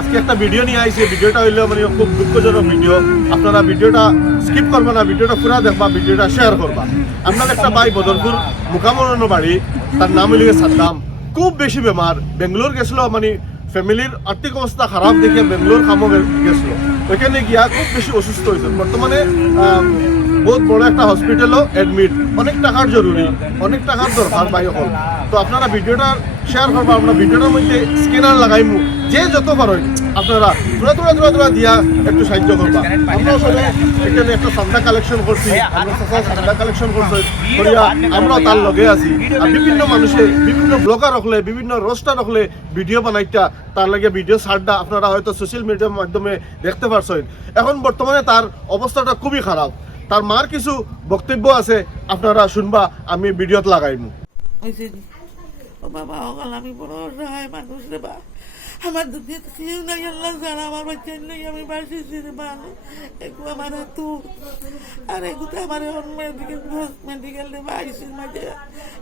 আজকে একটা ভিডিও নিয়ে আইছি। ভিডিওটা হইলো মানে খুব দুঃখজনক ভিডিও। আপনারা ভিডিওটা স্কিপ করবা না, ভিডিওটা পুরা দেখবা, ভিডিওটা শেয়ার করবা। আপনার একটা ভাই বদরপুর মুকামরণ বাড়ি, তার নাম হইল সাদ্দাম। খুব বেশি বেমার, বেঙ্গালোর গেছিল, মানে ফ্যামিলির আর্থিক অবস্থা খারাপ দেখে বেঙ্গালোর কামও গেছিল। ওইখানে গিয়া খুব বেশি অসুস্থ হয়েছে। বর্তমানে বহুত বড় একটা হসপিটালও অ্যাডমিট। অনেক টাকার জরুরি, অনেক টাকার দরকার ভাই হল। তো আপনারা ভিডিওটা শেয়ার করবা। আমরা ভিডিওটার মধ্যে স্ক্যানার লাগাইমু, যে যত পারেন আপনারা তোরা দিয়া একটু সাহায্য করবা। আমরা আসলে এখানে একটা চান্দা কালেকশন করছি, চান্দা কালেকশন করছি করিয়া আমরাও তার লগে আছি। আর বিভিন্ন মানুষে, বিভিন্ন ব্লগার হলে, বিভিন্ন রোস্টার হলে ভিডিও বানাইটা তার লাগে ভিডিও ছাড়টা আপনারা হয়তো সোশ্যাল মিডিয়ার মাধ্যমে দেখতে পারছেন। এখন বর্তমানে তার অবস্থাটা খুবই খারাপ। তার মার কিছু বক্তব্য আছে, আপনারা শুনবা, আমি ভিডিওত লাগাইমু। ও বাবা অকাল আমি বড় অসহায় মানুষ রে বা, আমার দুনিয়াতে কেউ নাই আল্লাহ জানা। আমার বাচ্চা নেই, আমি বাসিছি রে বা। এগু আমার তু আর এগুতে আমার মেডিকেল রে বা আইসির মাঝে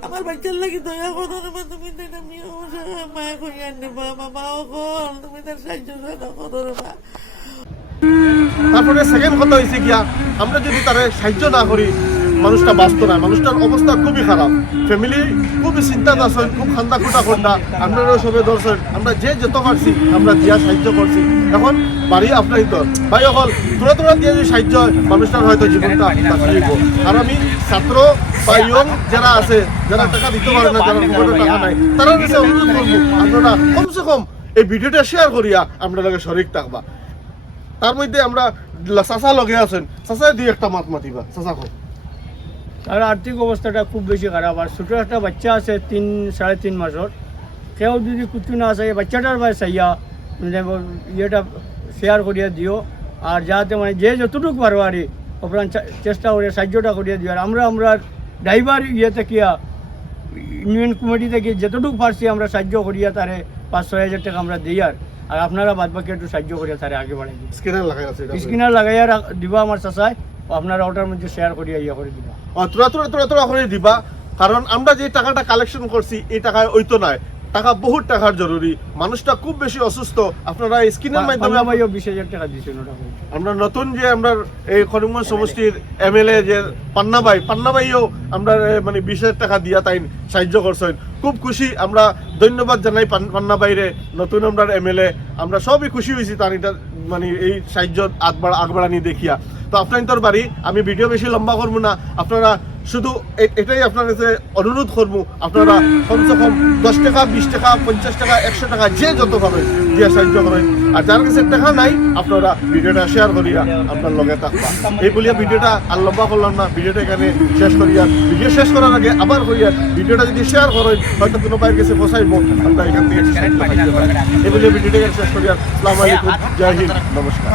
আমার বাচ্চার লাগি দয়া করো না। তুমি তো এটা মেয়ে অসহায় মায়া কইয়া নেবা বাবা অকল, তুমি তার সাহায্য করো রে বা। তারপরে সেকেন্ড কথা হয়েছে গিয়া, আমরা যদি তার সাহায্য না করি মানুষটা বাঁচত না। মানুষটার অবস্থা খুবই খারাপ, ফ্যামিলি খুবই চিন্তাত আছেন, খুব খান্দা খুঁটা খোঁটা। আপনারাও সবে ধরছেন, আমরা যে যত পারছি আমরা দিয়া সাহায্য করছি। এখন বাড়ি আপনারই তো ভাই অকল তোরা দিয়ে যদি সাহায্য হয় মানুষটার হয়তো জীবনটা বাঁচিয়ে। আর আমি ছাত্র বা ইয়ং যারা আছে, যারা টাকা দিতে পারে না, যারা টাকা নাই, তারা কাছে অনুরোধ করবো আপনারা কমসে কম এই ভিডিওটা শেয়ার করিয়া আপনারা শরিক থাকবা। তার মধ্যে আমরা চাচা লগে আছেন, চাচা দিয়ে একটা মাত মাতিবা। চাচা কম তার আর্থিক অবস্থাটা খুব বেশি খারাপ। আর ছোটো একটা বাচ্চা আছে 3-3.5 মাসের, কেউ যদি কুচু না চাই বাচ্চাটার বাই চাইয়া ইয়েটা শেয়ার করিয়া দিও। আর যাতে মানে যে যতটুকু পারো আর ওপরান চেষ্টা করে সাহায্যটা করিয়া দিও। আর আমরা ড্রাইভার ইয়ে থেকে ইউনিয়ন কমিটি থেকে যতটুকু পারছি আমরা সাহায্য করিয়া তারে 5-6 হাজার টাকা আমরা দিই। আর আপনারা বাদ বাকি একটু সাহায্য করিয়া তারে আগে বাড়াই দিই। স্ক্যানার লাগাইয়া দিবা আমার চাচায়, আপনারা ওটার মধ্যে শেয়ার করিয়া ইয়ে করে দিবা। তোরা করে দিবা। কারণ আমরা যে টাকাটা কালেকশন করছি এই টাকায় ওই তো নয়, টাকা বহুত টাকার জরুরি। মানুষটা খুব বেশি অসুস্থ। আপনারা স্ক্রিনের মাধ্যমে 20,000 টাকা দিয়েছেন। আমরা নতুন যে আমরা এই করিমগঞ্জ সমষ্টির MLA যে পান্না ভাইও আমরা মানে 20,000 টাকা দিয়া তাই সাহায্য করছেন। খুব খুশি, আমরা ধন্যবাদ জানাই পান্না ভাইরে, নতুন আমরা MLA। আমরা সবই খুশি হয়েছি তার এটা মানে এই সাহায্য আগবাড়ানি দেখিয়া। তো আপনার বাড়ি আমি ভিডিও বেশি লম্বা করবো না, আপনারা শুধু এটাই আপনার কাছে অনুরোধ করবো, আপনারা কমসে কম 10 টাকা, 20 টাকা, 50 টাকা, 100 টাকা যে যত পাবেন দিয়ে সাহায্য করেন। আর যার কাছে টাকা নাই আপনারা ভিডিওটা শেয়ার করিয়া আপনার লগে থাকবা। এই বলিয়া ভিডিওটা আর লম্বা করলাম না, ভিডিওটা এখানে শেষ করিয়া। ভিডিও শেষ করার আগে আবার করিয়া ভিডিওটা যদি শেয়ার করেন হয়তো কোনো বাইরের কাছে বসাইব, আমরা এখান থেকে এই বলিয়া ভিডিওটা শেষ করিয়া। আসসালামু আলাইকুম, জয় হিন্দ, নমস্কার।